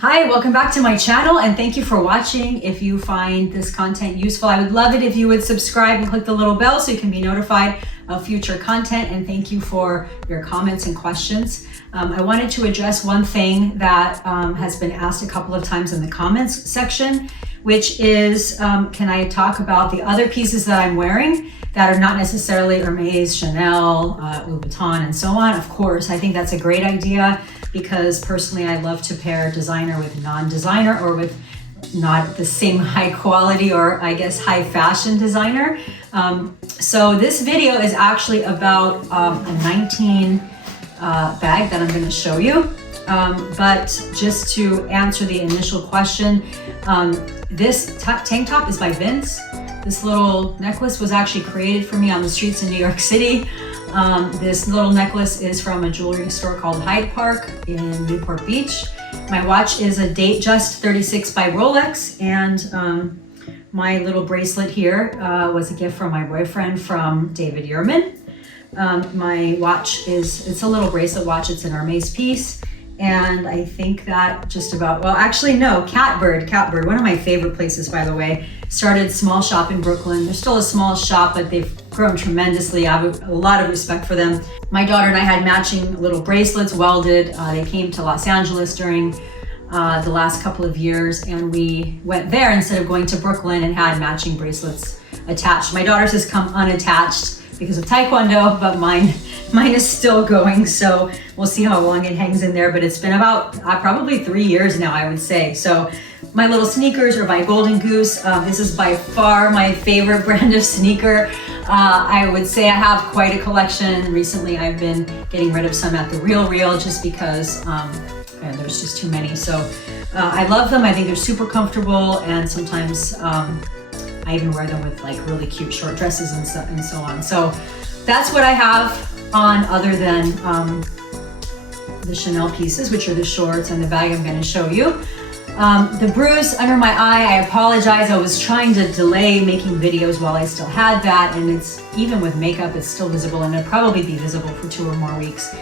Hi, welcome back to my channel and thank you for watching. If you find this content useful, I would love it if you would subscribe and click the little bell so you can be notified of future content, and thank you for your comments and questions. I wanted to address one thing that has been asked a couple of times in the comments section, which is, can I talk about the other pieces that I'm wearing that are not necessarily Hermes, Chanel, Vuitton, and so on? Of course, I think that's a great idea because personally I love to pair designer with non-designer, or with not the same high quality or I guess high fashion designer. So this video is actually about a 19 bag that I'm going to show you. But just to answer the initial question, this tank top is by Vince. This little necklace was actually created for me on the streets in New York City. This little necklace is from a jewelry store called Hyde Park in Newport Beach. My watch is a Datejust 36 by Rolex, and my little bracelet here was a gift from my boyfriend from David Yurman. My watch it's a little bracelet watch. It's an Hermes piece. And I think that just about, well, actually no, Catbird, one of my favorite places, by the way, started small shop in Brooklyn. They're still a small shop, but they've grown tremendously. I have a lot of respect for them. My daughter and I had matching little bracelets welded. They came to Los Angeles during the last couple of years, and we went there instead of going to Brooklyn and had matching bracelets attached. My daughter's has come unattached because of Taekwondo, but mine is still going, so we'll see how long it hangs in there, but it's been about probably 3 years now, I would say. So my little sneakers are by Golden Goose. This is by far my favorite brand of sneaker. I would say I have quite a collection. Recently I've been getting rid of some at the Real just because there's just too many. So I love them. I think they're super comfortable, and sometimes I even wear them with like really cute short dresses and so on. So that's what I have on, other than the Chanel pieces, which are the shorts, and the bag I'm going to show you. The bruise under my eye, I apologize. I was trying to delay making videos while I still had that, and it's, even with makeup, it's still visible, and it'll probably be visible for 2 or more weeks,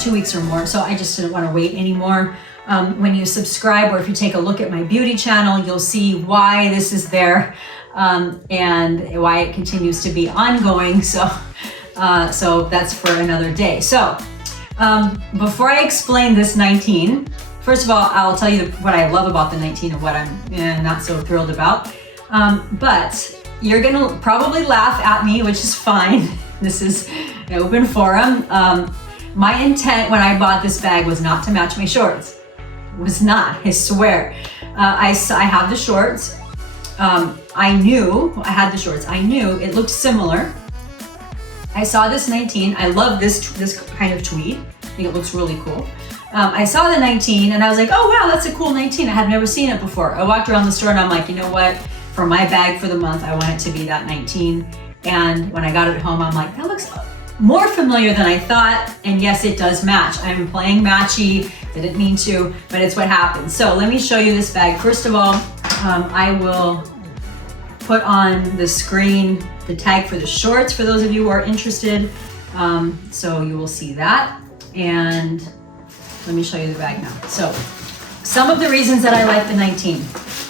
2 weeks or more. So I just didn't want to wait anymore. When you subscribe, or if you take a look at my beauty channel, you'll see why this is there, and why it continues to be ongoing. So that's for another day. So before I explain this 19, first of all, I'll tell you what I love about the 19 and what I'm not so thrilled about. But you're gonna probably laugh at me, which is fine. This is an open forum. My intent when I bought this bag was not to match my shorts. It was not, I swear. I have the shorts. I knew I had the shorts. I knew it looked similar. I saw this 19. I love this kind of tweed. I think it looks really cool. I saw the 19 and I was like, oh wow, that's a cool 19. I had never seen it before. I walked around the store and I'm like, you know what? For my bag for the month, I want it to be that 19. And when I got it home, I'm like, that looks more familiar than I thought. And yes, it does match. I'm playing Matchy. Didn't mean to, but it's what happened. So let me show you this bag. First of all, I will put on the screen the tag for the shorts for those of you who are interested. So you will see that. And let me show you the bag now. So some of the reasons that I like the 19.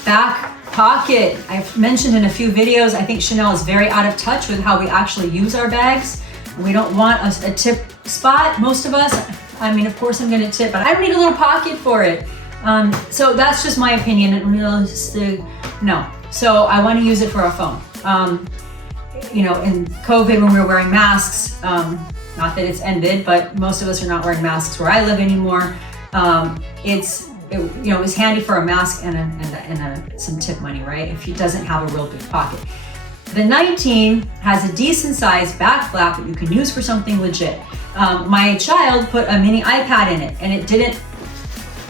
Back pocket. I've mentioned in a few videos, I think Chanel is very out of touch with how we actually use our bags. We don't want a tip spot, most of us. I mean, of course I'm gonna tip, but I don't need a little pocket for it. So that's just my opinion. No. So I want to use it for a phone. You know, in COVID when we were wearing masks, not that it's ended, but most of us are not wearing masks where I live anymore. It was handy for a mask and some tip money, right? If it doesn't have a real big pocket. The 19 has a decent sized back flap that you can use for something legit. My child put a mini iPad in it and it didn't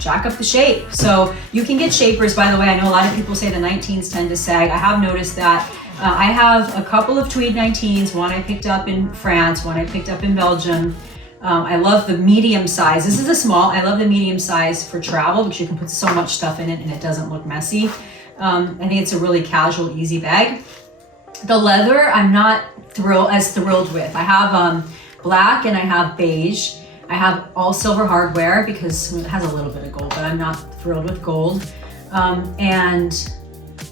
jack up the shape. So you can get shapers, by the way. I know a lot of people say the 19s tend to sag. I have noticed that. I have a couple of tweed 19s, one I picked up in France, one I picked up in Belgium. I love the medium size. This is a small. I love the medium size for travel because you can put so much stuff in it and it doesn't look messy. I think it's a really casual, easy bag. The leather, I'm not thrilled with. I have black and I have beige. I have all silver hardware because it has a little bit of gold, but I'm not thrilled with gold. And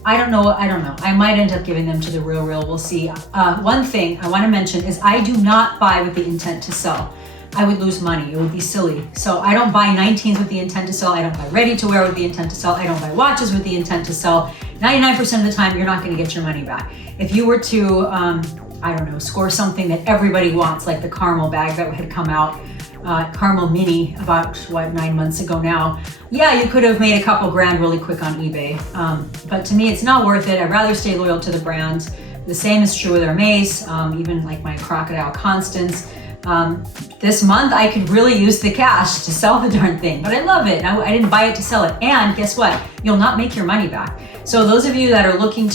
I don't know. I might end up giving them to the Real. We'll see. One thing I want to mention is I do not buy with the intent to sell. I would lose money. It would be silly. So I don't buy 19s with the intent to sell. I don't buy ready to wear with the intent to sell. I don't buy watches with the intent to sell. 99% of the time, you're not going to get your money back. If you were to, I don't know, score something that everybody wants, like the caramel bag that had come out, caramel mini about 9 months ago now. Yeah, you could have made a couple grand really quick on eBay. But to me, it's not worth it. I'd rather stay loyal to the brand. The same is true with Hermes, even like my Crocodile Constance. This month I could really use the cash to sell the darn thing, but I love it. I didn't buy it to sell it. And guess what? You'll not make your money back. So those of you that are looking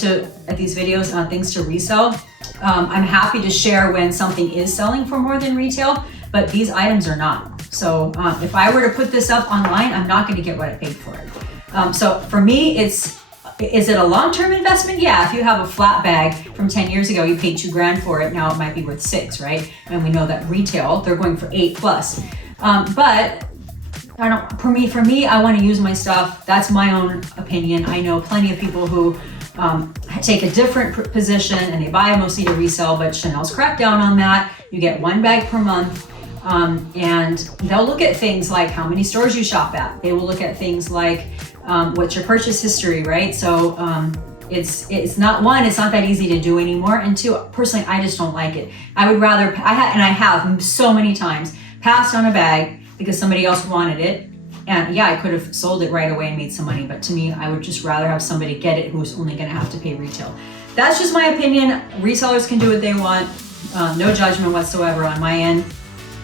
at these videos on things to resell, I'm happy to share when something is selling for more than retail, but these items are not. So if I were to put this up online, I'm not going to get what I paid for it. So for me, is it a long-term investment? Yeah, if you have a flat bag from 10 years ago, you paid $2 grand for it, now it might be worth 6, right? And we know that retail, they're going for 8 plus. But for me, I want to use my stuff. That's my own opinion. I know plenty of people who take a different position and they buy mostly to resell, but Chanel's cracked down on that. You get 1 bag per month. And they'll look at things like how many stores you shop at. They will look at things like what's your purchase history, right? So it's not that easy to do anymore. And 2, personally, I just don't like it. I would rather, I have so many times passed on a bag because somebody else wanted it. And yeah, I could have sold it right away and made some money. But to me, I would just rather have somebody get it who's only going to have to pay retail. That's just my opinion. Resellers can do what they want. No judgment whatsoever on my end.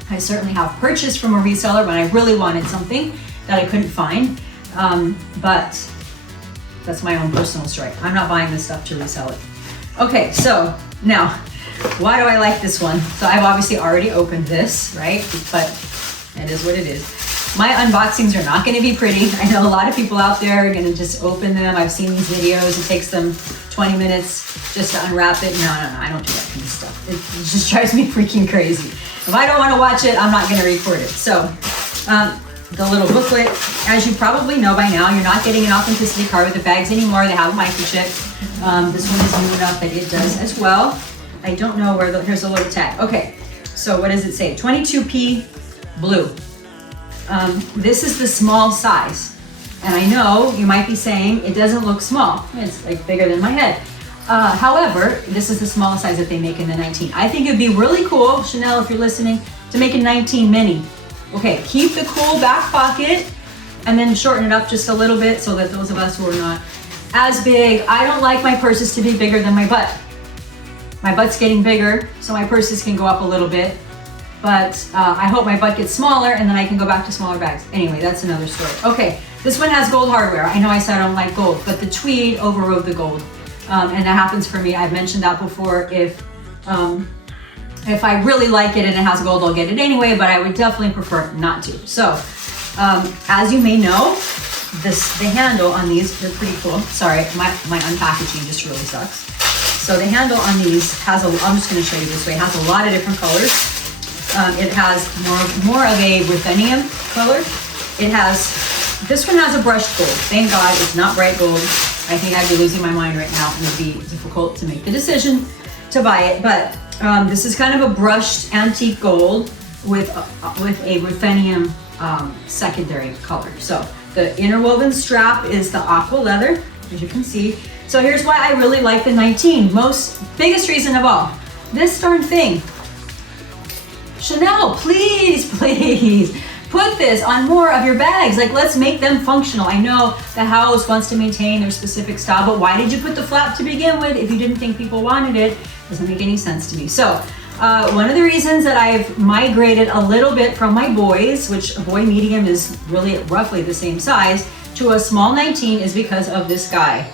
I certainly have purchased from a reseller when I really wanted something that I couldn't find. But that's my own personal story. I'm not buying this stuff to resell it. Okay, so now, why do I like this one? So I've obviously already opened this, right? But it is what it is. My unboxings are not going to be pretty. I know a lot of people out there are going to just open them. I've seen these videos. It takes them 20 minutes just to unwrap it. No, I don't do that kind of stuff. It just drives me freaking crazy. If I don't want to watch it, I'm not going to record it. So the little booklet, as you probably know by now, you're not getting an authenticity card with the bags anymore. They have a microchip. This one is new enough that it does as well. I don't know where here's a little tag. Okay, so what does it say? 22p blue. This is the small size. And I know you might be saying it doesn't look small. It's like bigger than my head. However, this is the smallest size that they make in the 19. I think it'd be really cool, Chanel, if you're listening, to make a 19 mini. Okay, keep the cool back pocket and then shorten it up just a little bit so that those of us who are not as big, I don't like my purses to be bigger than my butt. My butt's getting bigger, so my purses can go up a little bit. But I hope my butt gets smaller and then I can go back to smaller bags. Anyway, that's another story. Okay, this one has gold hardware. I know I said I don't like gold, but the tweed overrode the gold. And that happens for me. I've mentioned that before. If I really like it and it has gold, I'll get it anyway, but I would definitely prefer not to. So, as you may know, the handle on these, they're pretty cool. Sorry, my unpackaging just really sucks. So the handle on these has I'm just gonna show you this way, it has a lot of different colors. It has more of a ruthenium color. This one has a brushed gold. Thank God it's not bright gold. I think I'd be losing my mind right now. It would be difficult to make the decision to buy it. But this is kind of a brushed antique gold with a ruthenium secondary color. So the interwoven strap is the aqua leather, as you can see. So here's why I really like the 19. Biggest reason of all, this darn thing. Chanel, please put this on more of your bags. Like, let's make them functional. I know the house wants to maintain their specific style, but why did you put the flap to begin with if you didn't think people wanted it? Doesn't make any sense to me. So one of the reasons that I've migrated a little bit from my boys, which a boy medium is really roughly the same size, to a small 19 is because of this guy.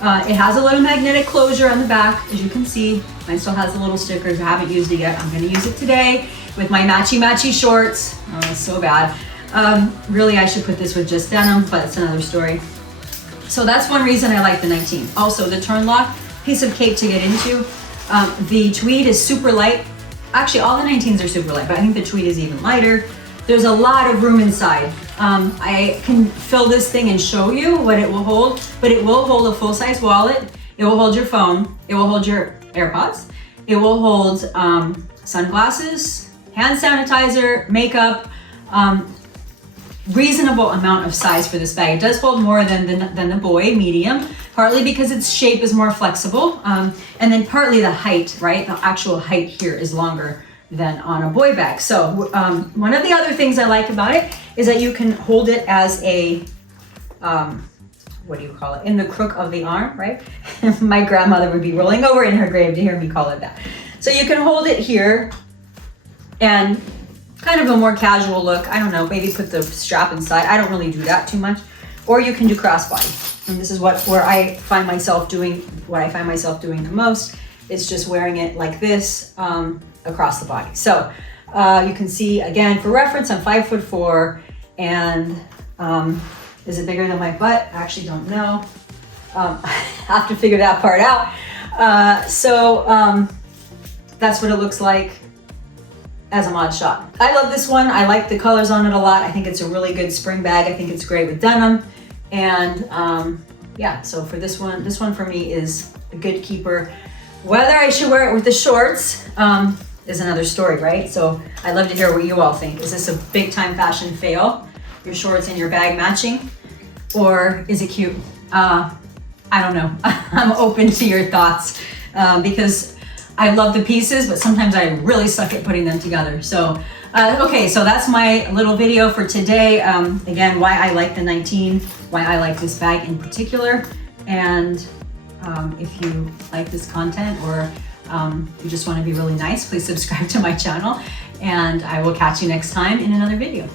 It has a little magnetic closure on the back, as you can see. Mine still has the little stickers. I haven't used it yet. I'm gonna use it today with my matchy shorts. Oh, it's so bad. Really, I should put this with just denim, but it's another story. So that's one reason I like the 19. Also, the turn lock, piece of cake to get into. The tweed is super light. Actually, all the 19s are super light, but I think the tweed is even lighter. There's a lot of room inside. I can fill this thing and show you what it will hold, but it will hold a full-size wallet. It will hold your phone. It will hold your AirPods. It will hold sunglasses, hand sanitizer, makeup, reasonable amount of size for this bag. It does hold more than the boy medium, partly because its shape is more flexible, and then partly the height, right? The actual height here is longer than on a boy bag. So one of the other things I like about it is that you can hold it as a, what do you call it? In the crook of the arm, right? My grandmother would be rolling over in her grave to hear me call it that. So you can hold it here and kind of a more casual look. I don't know, maybe put the strap inside. I don't really do that too much. Or you can do crossbody. And this is where I find myself doing, what I find myself doing the most. It's just wearing it like this across the body. So you can see, again, for reference, I'm 5'4", and is it bigger than my butt? I actually don't know. I have to figure that part out. That's what it looks like as a mod shot. I love this one. I like the colors on it a lot. I think it's a really good spring bag. I think it's great with denim. And yeah, so for this one for me is a good keeper. Whether I should wear it with the shorts is another story, right? So I'd love to hear what you all think. Is this a big time fashion fail? Your shorts and your bag matching? Or is it cute? I don't know. I'm open to your thoughts because I love the pieces, but sometimes I really suck at putting them together. So, okay, so that's my little video for today. Again, why I like the 19, why I like this bag in particular. And if you like this content or you just want to be really nice, please subscribe to my channel, and I will catch you next time in another video.